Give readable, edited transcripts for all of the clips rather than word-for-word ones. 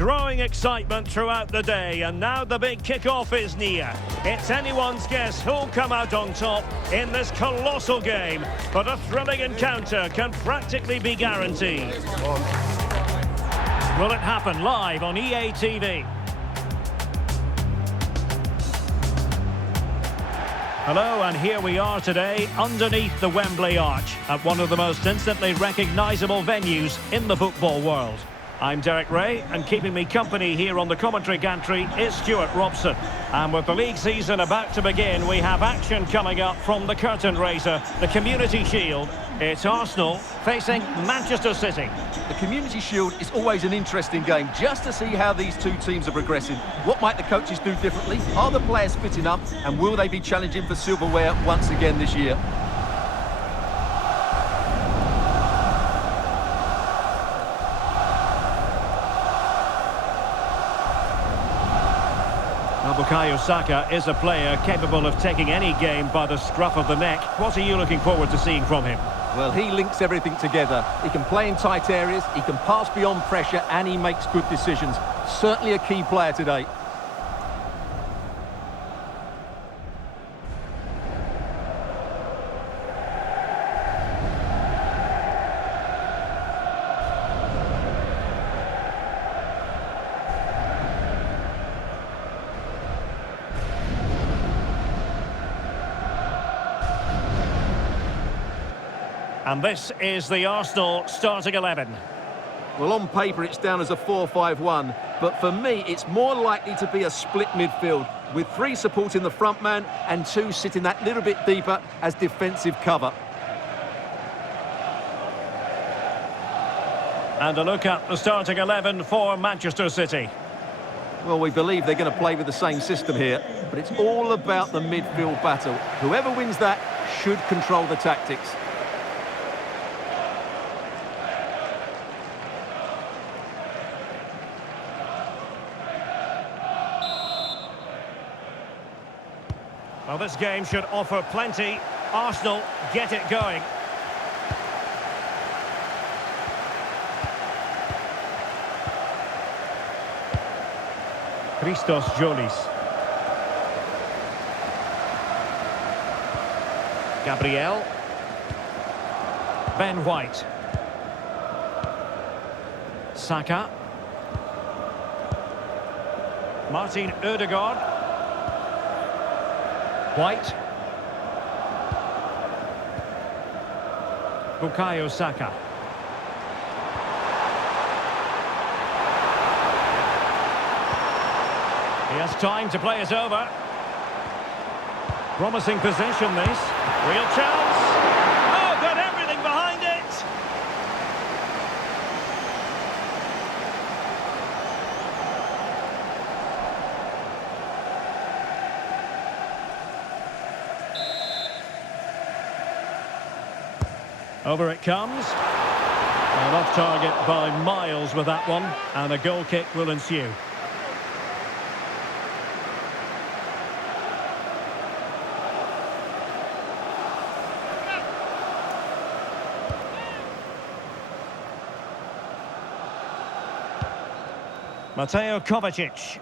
Growing excitement throughout the day, and now the big kick-off is near. It's anyone's guess who'll come out on top in this colossal game, but a thrilling encounter can practically be guaranteed. Will it happen live on EA TV? Hello, and here we are today underneath the Wembley Arch at one of the most instantly recognisable venues in the football world. I'm Derek Ray, and keeping me company here on the commentary gantry is Stuart Robson. And with the league season about to begin, we have action coming up from the curtain raiser, the Community Shield. It's Arsenal facing Manchester City. The Community Shield is always an interesting game, just to see how these two teams are progressing. What might the coaches do differently? Are the players fit enough? And will they be challenging for silverware once again this year? Bukayo Saka is a player capable of taking any game by the scruff of the neck. What are you looking forward to seeing from him? Well, he links everything together. He can play in tight areas, he can pass beyond pressure, and he makes good decisions. Certainly a key player today. And this is the Arsenal starting 11. Well, on paper it's down as a 4-5-1, but for me it's more likely to be a split midfield, with 3 supporting the front man and 2 sitting that little bit deeper as defensive cover. And a look at the starting 11 for Manchester City. Well, we believe they're going to play with the same system here, but it's all about the midfield battle. Whoever wins that should control the tactics. Well, this game should offer plenty. Arsenal get it going. Christos Tzolis. Gabriel. Ben White. Saka. Martin Ødegaard. White. Bukayo Saka. He has time to play it over. Promising possession this. Real chance. Oh, got everything behind it. Over it comes. And off target by miles with that one. And a goal kick will ensue. Mateo Kovacic.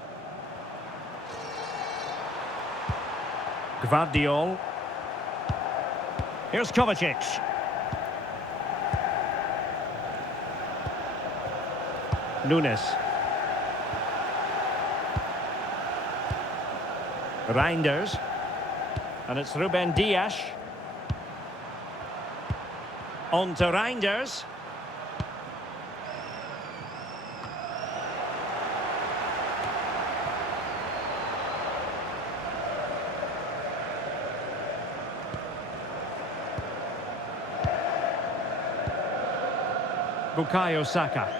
Gvardiol. Here's Kovacic. Nunes. Reinders. And it's Ruben Dias. On to Reinders. Bukayo Saka.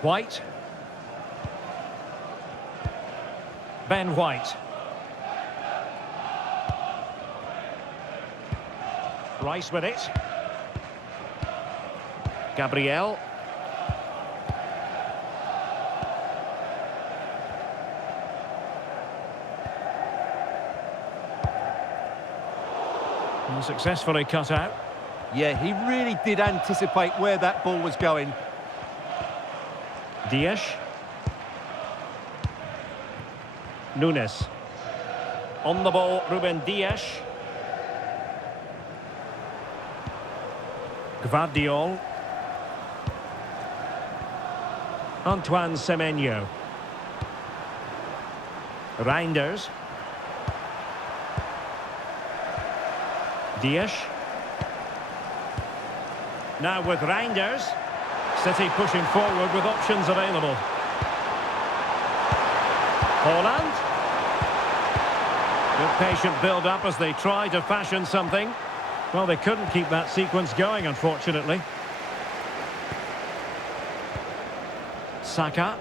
White. Ben White. Rice with it. Gabriel. And successfully cut out. Yeah, he really did anticipate where that ball was going. Dias. Nunes. On the ball, Ruben Dias. Gvardiol. Antoine Semenyo. Reinders. Dias. Now with Reinders. City pushing forward with options available. Haaland. Good patient build-up as they try to fashion something. Well, they couldn't keep that sequence going, unfortunately. Saka.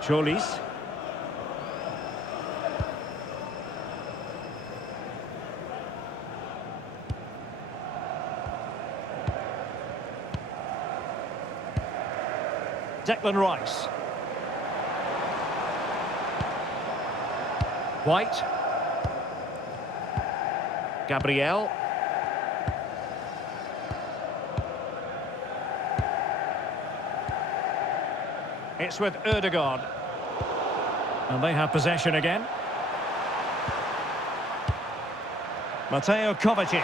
Tzolis. Declan Rice. White. Gabriel. It's with Ødegaard. And they have possession again. Mateo Kovacic.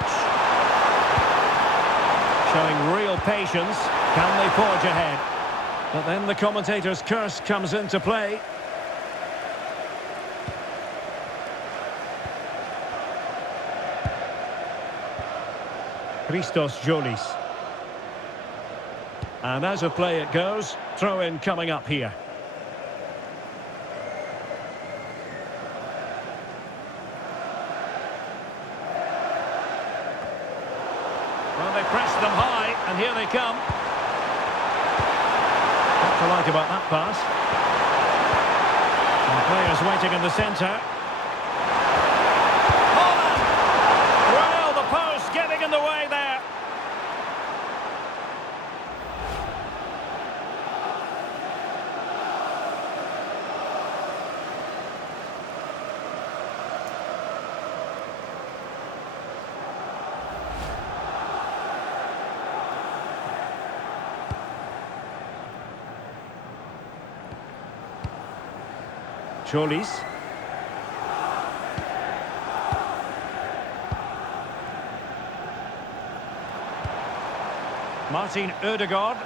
Showing real patience. Can they forge ahead? But then the commentator's curse comes into play. Christos Tzolis. And out of play it goes. Throw-in coming up here. Well, they pressed them high, and here they come. What to like about that pass? And players waiting in the centre. Haaland! Well, the post getting in the way there. Tzolis. Martin Ødegaard.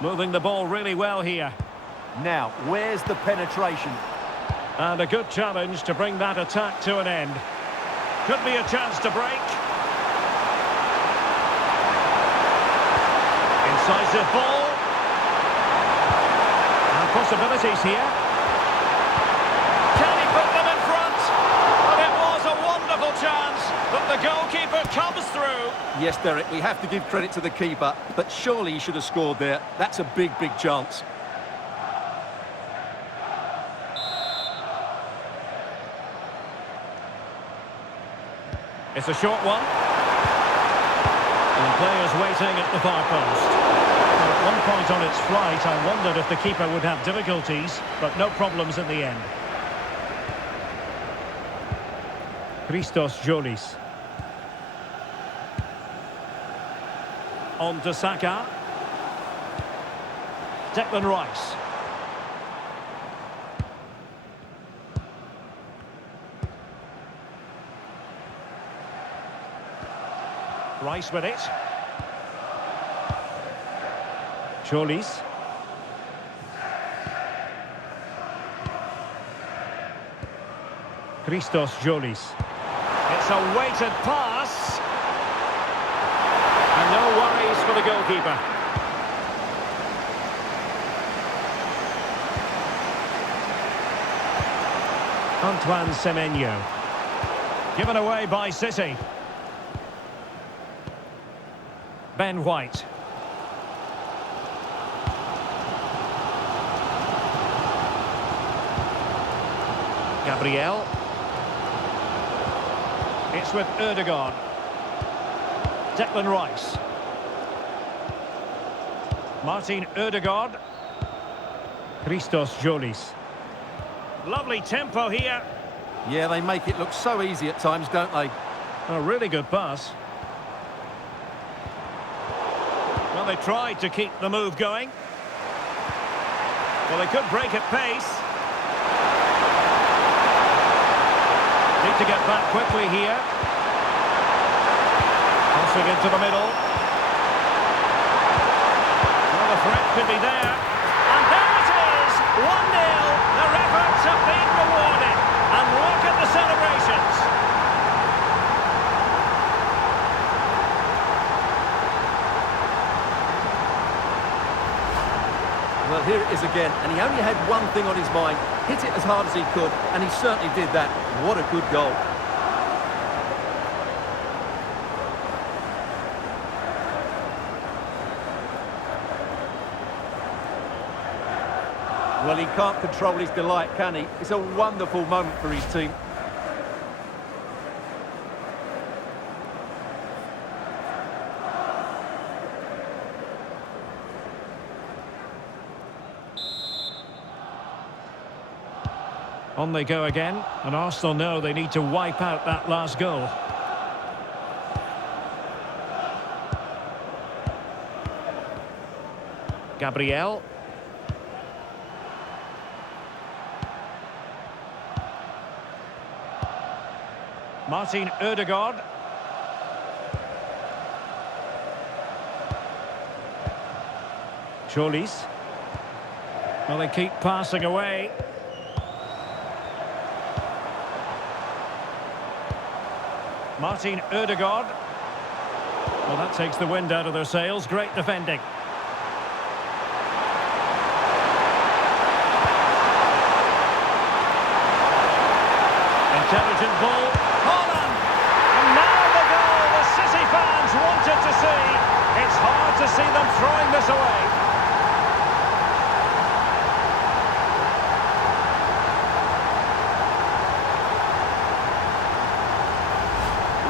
Moving the ball really well here. Now, where's the penetration? And a good challenge to bring that attack to an end. Could be a chance to break. Incisive ball. And possibilities here. Can he put them in front? But it was a wonderful chance, but the goalkeeper comes through. Yes, Derek, we have to give credit to the keeper, but surely he should have scored there. That's a big, big chance. It's a short one. And players waiting at the far post. Well, at one point on its flight, I wondered if the keeper would have difficulties, but no problems in the end. Christos Tzolis. On to Saka. Declan Rice. Rice with it. Tzolis. Christos Tzolis. It's a weighted pass. And no worries for the goalkeeper. Antoine Semenyo. Given away by City. Ben White. Gabriel. It's with Ødegaard. Declan Rice. Martin Ødegaard. Christos Tzolis. Lovely tempo here. Yeah, they make it look so easy at times, don't they? A really good pass. Well, they tried to keep the move going. Well, they could break at pace. Need to get back quickly here. Crossing into the middle. Well, the threat could be there. And there it is! 1-0. Their efforts have been rewarded. And look at the celebrations. Well, here it is again, and he only had one thing on his mind. Hit it as hard as he could, and he certainly did that. What a good goal. Well, he can't control his delight, can he? It's a wonderful moment for his team. On they go again, and Arsenal know they need to wipe out that last goal. Gabriel. Martin Ødegaard. Tzolis. Well, they keep passing away. Martin Ødegaard. Well, that takes the wind out of their sails. Great defending. Intelligent ball. Haaland! And now the goal the City fans wanted to see. It's hard to see them throwing this away.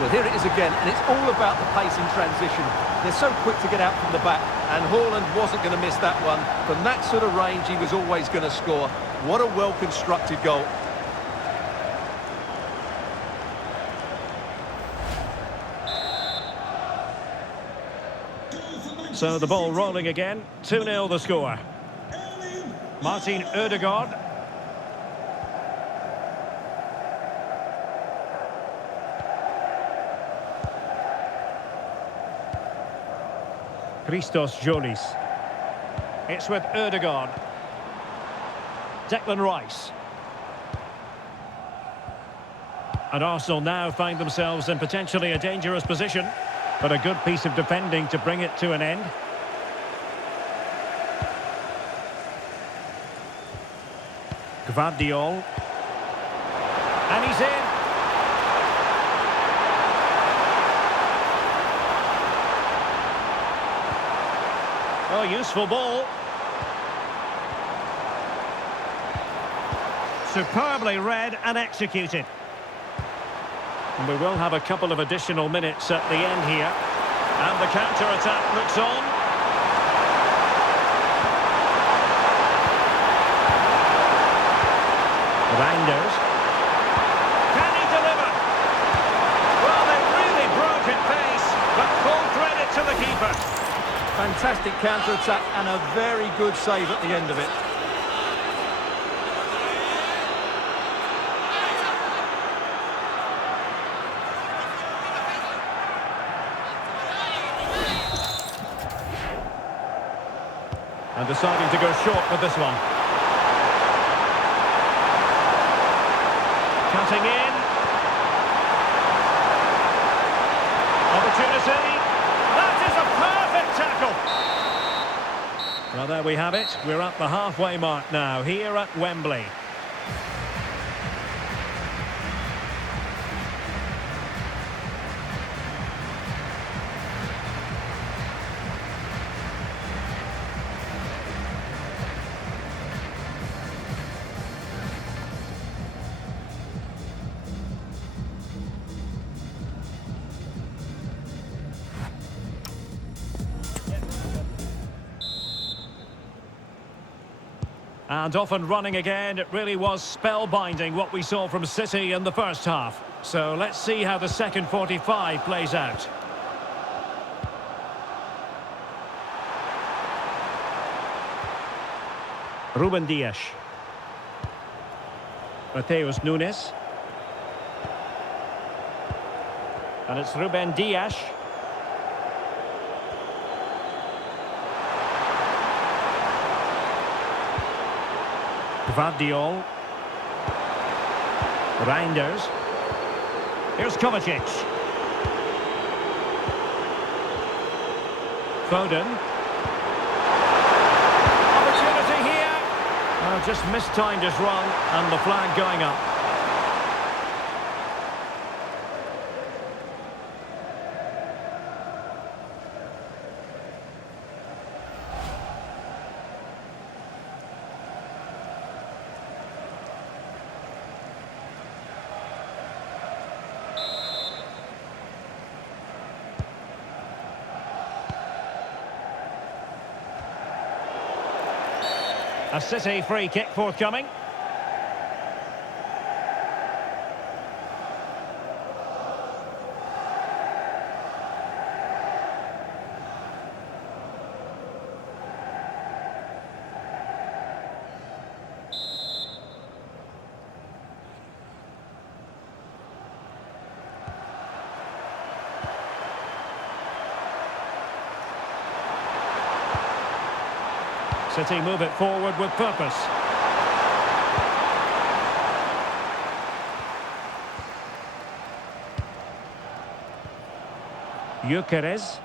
Well, here it is again, and it's all about the pace in transition. They're so quick to get out from the back, and Haaland wasn't going to miss that one. From that sort of range, he was always going to score. What a well-constructed goal. So the ball rolling again. 2-0 the score. Martin Ødegaard. Christos Tzolis. It's with Ødegaard. Declan Rice. And Arsenal now find themselves in potentially a dangerous position, but a good piece of defending to bring it to an end. Guardiola. And he's in. Oh, useful ball. Superbly read and executed. And we will have a couple of additional minutes at the end here. And the counter-attack looks on. Reinders. Can he deliver? Well, they really broke at pace, but full credit to the keeper. Fantastic counter-attack and a very good save at the end of it. And deciding to go short with this one. Cutting in. Opportunity. That is a perfect tackle. Well, there we have it. We're at the halfway mark now, here at Wembley. And off and running again. It really was spellbinding what we saw from City in the first half. So let's see how the second 45 plays out. Ruben Dias. Mateus Nunes. And it's Ruben Dias. Gvardiol. Reinders. Here's Kovacic. Foden. Opportunity here. Oh, just mistimed his run and the flag going up. A City free kick forthcoming. City move it forward with purpose. Gyökeres.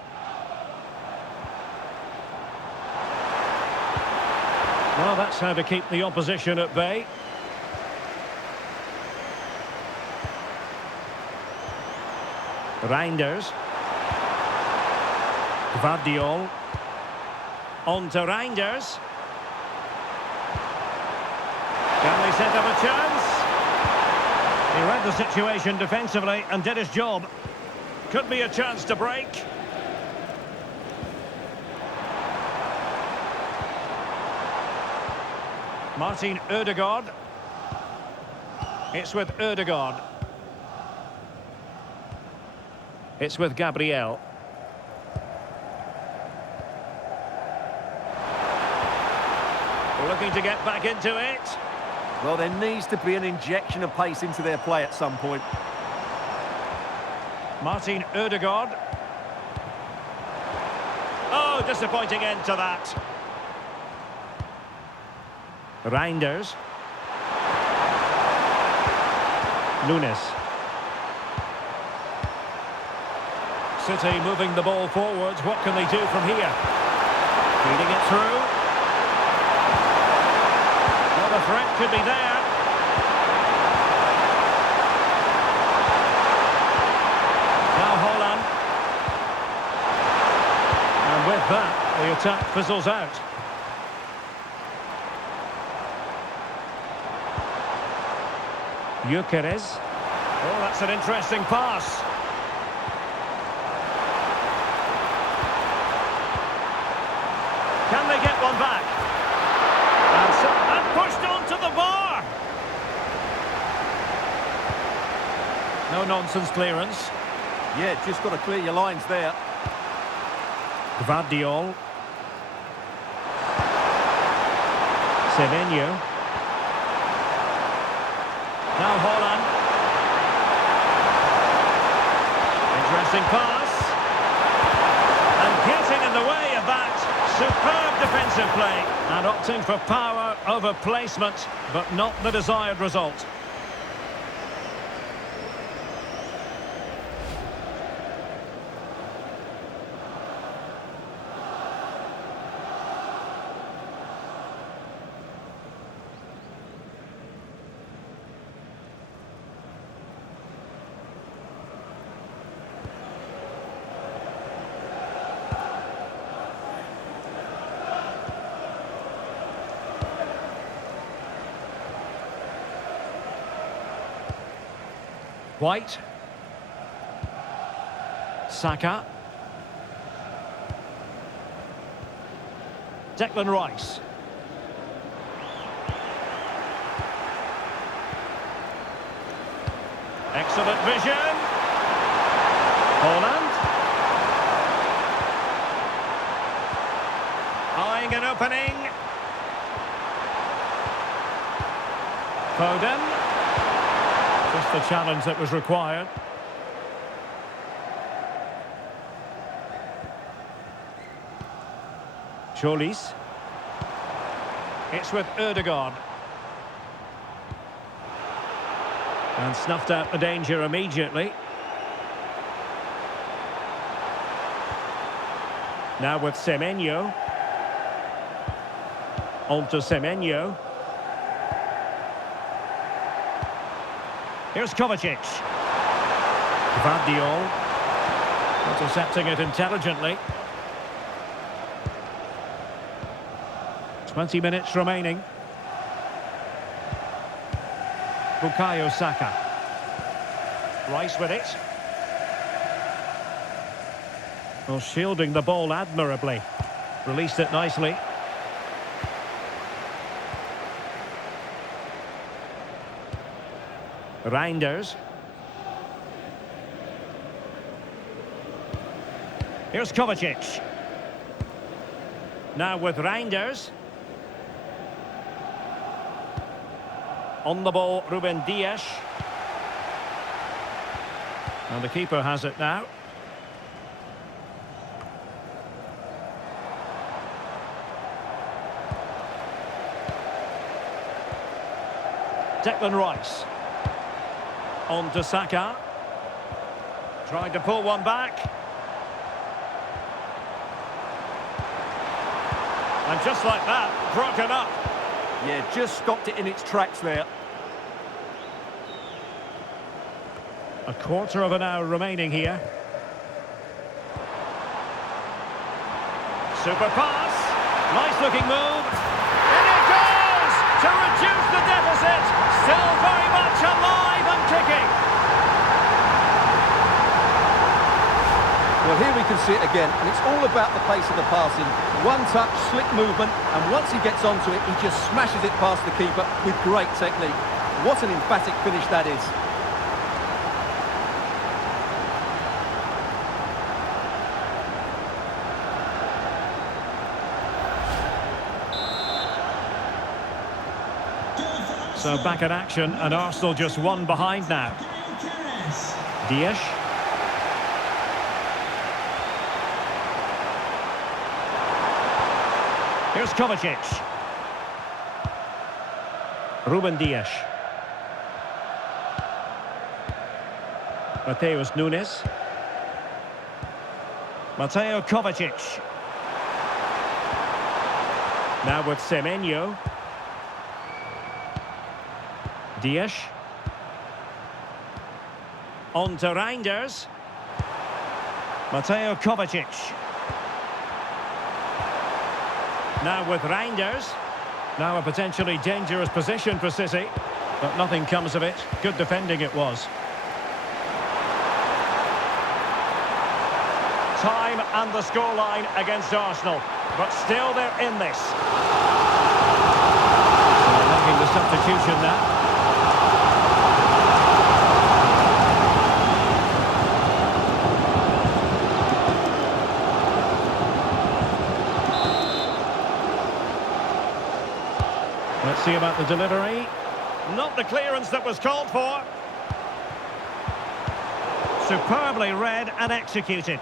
Well, that's how to keep the opposition at bay. Reinders. Gvardiol. On to Reinders. Can they set up a chance? He read the situation defensively and did his job. Could be a chance to break. Martin Ødegaard. It's with Ødegaard. It's with Gabriel. Looking to get back into it. Well, there needs to be an injection of pace into their play at some point. Martin Ødegaard. Oh, disappointing end to that. Reinders. Nunes. City moving the ball forwards. What can they do from here? Feeding it through. The threat could be there. Now Haaland. And with that, the attack fizzles out. Gyökeres. Oh, that's an interesting pass. Can they get one back? And pushed onto the bar. No nonsense clearance. Yeah, just got to clear your lines there. Gvardiol. Semenyo. Now Haaland. Interesting pass. And getting in the way of that. Superb defensive play. And opting for power over placement, but not the desired result. White. Saka. Declan Rice. Excellent vision. Haaland. Eyeing an opening. Foden. Just the challenge that was required. Tzolis. It's with Ødegaard. And snuffed out the danger immediately. Now with Semenyo. On to Semenyo. Here's Kovacic. Guardiola. Intercepting it intelligently. 20 minutes remaining. Bukayo Saka. Rice with it. Well, shielding the ball admirably. Released it nicely. Reinders. Here's Kovacic. Now with Reinders. On the ball, Ruben Dias. And the keeper has it now. Declan Rice. On to Saka. Tried to pull one back. And just like that, broken up. Yeah, just stopped it in its tracks there. A quarter of an hour remaining here. Super pass. Nice looking move. And it goes to reduce the deficit. Still very much alive and kicking. Well, here we can see it again, and it's all about the pace of the passing. One touch, slick movement, and once he gets onto it, he just smashes it past the keeper with great technique. What an emphatic finish that is. So back in action, and Arsenal just one behind now. Dias. Here's Kovacic. Ruben Dias. Mateus Nunes. Mateo Kovacic. Now with Semenyo. Dias. On to Reinders. Mateo Kovacic. Now with Reinders. Now a potentially dangerous position for City. But nothing comes of it. Good defending it was. Time and the scoreline against Arsenal. But still they're in this. So they're making the substitution now. Let's see about the delivery. Not the clearance that was called for. Superbly read and executed.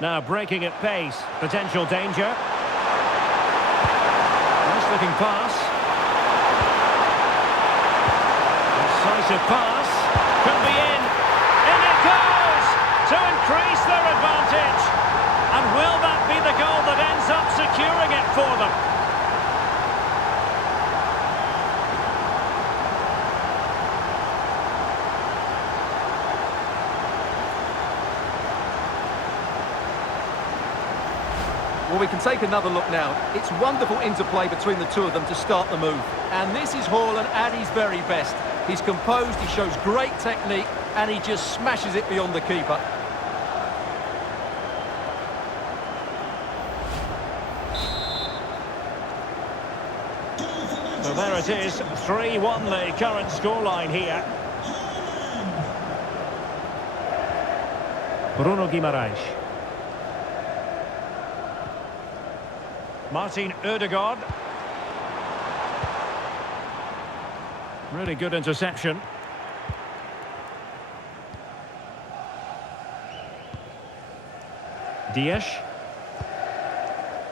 Now breaking at pace. Potential danger. Nice looking pass. Decisive pass. Could be in. In it goes! To increase their advantage. And will that be the goal that ends up securing it for them? Well, we can take another look now. It's wonderful interplay between the two of them to start the move. And this is Haaland at his very best. He's composed, he shows great technique, and he just smashes it beyond the keeper. So there it is, 3-1 the current scoreline here. Bruno Guimarães. Martin Ødegaard. Really good interception. Dias.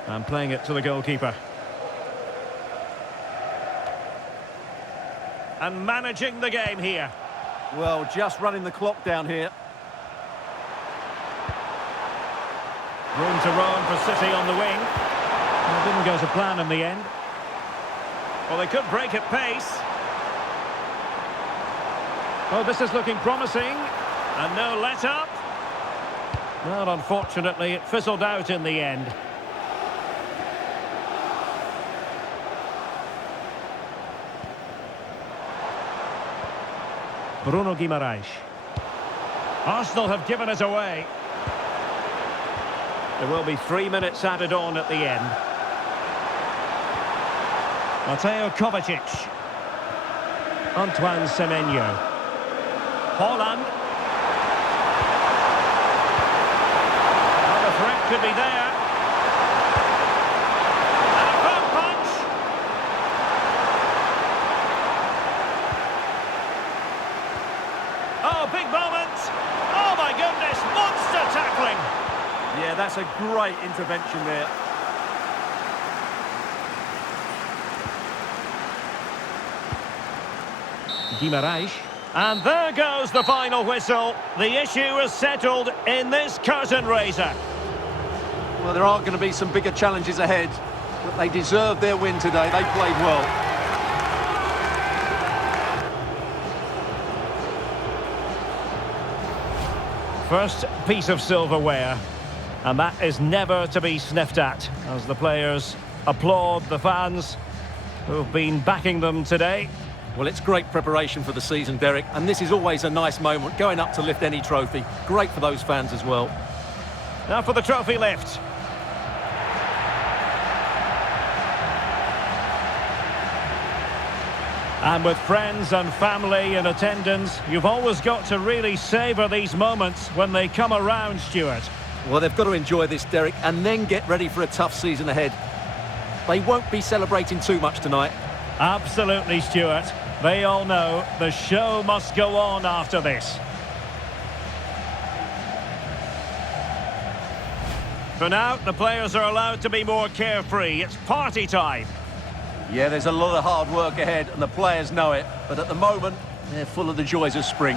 And playing it to the goalkeeper. And managing the game here. Well, just running the clock down here. Room to roam for City on the wing. It didn't go to plan in the end. Well, they could break at pace. Oh, this is looking promising. And no let-up. Well, unfortunately, it fizzled out in the end. Bruno Guimarães. Arsenal have given it away. There will be 3 minutes added on at the end. Mateo Kovacic. Antoine Semenyo. Haaland. Well, the threat could be there. And a firm punch. Oh, big moment. Oh, my goodness. Monster tackling. Yeah, that's a great intervention there. Guimarães. And there goes the final whistle. The issue is settled in this curtain raiser. Well, there are going to be some bigger challenges ahead, but they deserve their win today. They played well. First piece of silverware, and that is never to be sniffed at, as the players applaud the fans who've been backing them today. Well, it's great preparation for the season, Derek, and this is always a nice moment, going up to lift any trophy. Great for those fans as well. Now for the trophy lift. And with friends and family in attendance, you've always got to really savour these moments when they come around, Stuart. Well, they've got to enjoy this, Derek, and then get ready for a tough season ahead. They won't be celebrating too much tonight. Absolutely, Stuart. They all know the show must go on after this. For now, the players are allowed to be more carefree. It's party time. Yeah, there's a lot of hard work ahead, and the players know it. But at the moment, they're full of the joys of spring.